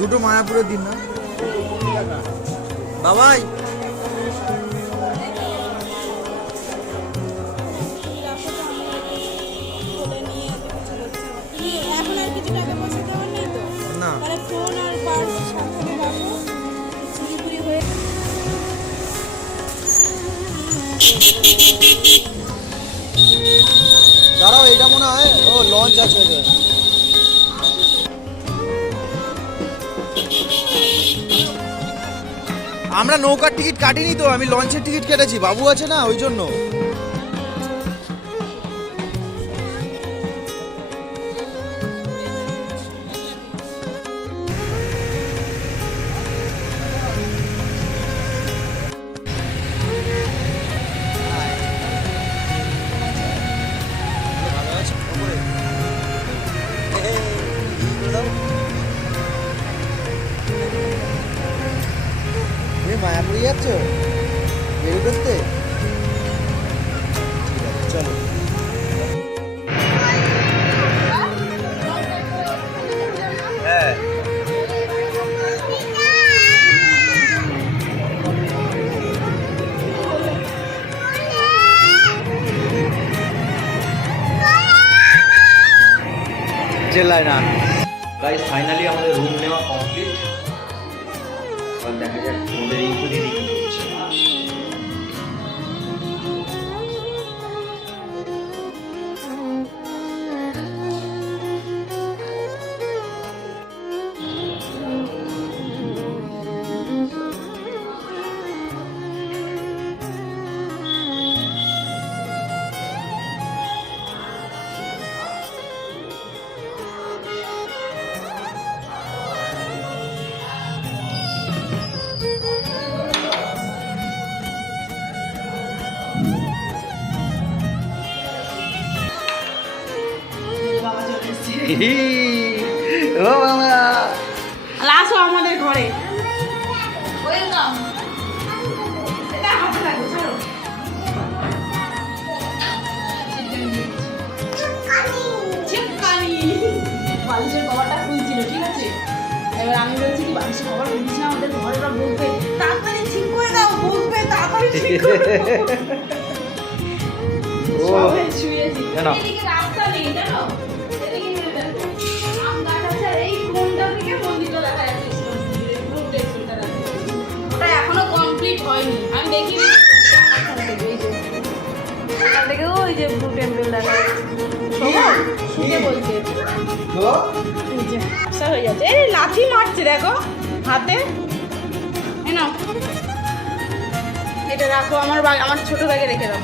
দুটো মায়াপুরের দিন না বাবাই। এখন আর কিছু টাকা পয়সা দেওয়ার নেই তো না মানে ফোন আর পার্স সাথে রাখো চুরি ফুরি হয়ে দাঁড়াও, এটা মনে হয় ও লঞ্চ আছে ওদের। আমরা নৌকার টিকিট কাটিনি তো, আমি লঞ্চের টিকিট কেটেছি, বাবু আছে না ওই জন্য। মায়াপুরি যাচ্ছ বেরো করতে? ঠিক আছে চলো। হ্যাঁ জেলায় না। গাইস ফাইনালি আমাদের রুম নেওয়া কমপ্লিট। এবার দেখা যাক আমাদের এই দিদি কি করছে। ও বাবা আসো আমাদের ঘরে ওয়েলকাম। এটা হাতে লাগো ছাড়ো চিপকানি বালিশের কভারটা খুলছিল ঠিক আছে। এবার আমি বলছি কি বালিশের কভার খুলছি না, আমাদের ঘরে ওরা বলবে তাড়াতাড়ি ঠিক করে দাও, বলবে তাড়াতাড়ি ঠিক করে দাও। সবাই শুয়েছি এদিকে রাস্তা নেই জানো, এদিকে দেখো আম গাছ আছে আর এই কোনটা থেকে মন্দিরটা দেখা যাচ্ছে গ্রুপ টেক্সটটা দেখা যাচ্ছে। ওটা এখনো কমপ্লিট হয়নি, আমি দেখিনি ওখান থেকে ওই যে ব্লু টেম্পল দেখা যাচ্ছে। সবাই শুনে বলছে এই যে আশা হয়ে যাচ্ছে, এই লাথি মারছে দেখো হাতে। এই নাও এটা রাখো, আমার ছোট ব্যাগে রেখে দাও।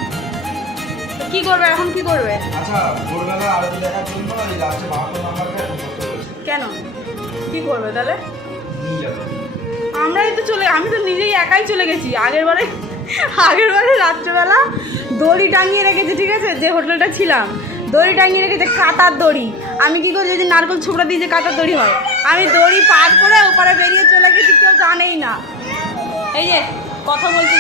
তো কি করবে এখন, কি করবে? আচ্ছা ভোরবেলা আরতি দেখার জন্য এই লাস্টে 72 নাম্বারটা ফোন করতে বলেছি। কেন কি করবে তাহলে? নিয়ে যাবে। আমরাই তো আমি তো নিজেই একাই চলে গেছি আগের বারে রাত্রেবেলা দড়ি টাঙিয়ে রেখেছে ঠিক আছে, যে হোটেলটা ছিলাম দড়ি টাঙিয়ে রেখেছে কাঁটার দড়ি। আমি কি করি, যদি নারকেল ছোবড়া দিয়ে যে কাঁটার দড়ি হয়, আমি দড়ি পার করে ওপারে বেরিয়ে চলে গেছি, কেউ জানেই না। এই যে কথা বলছি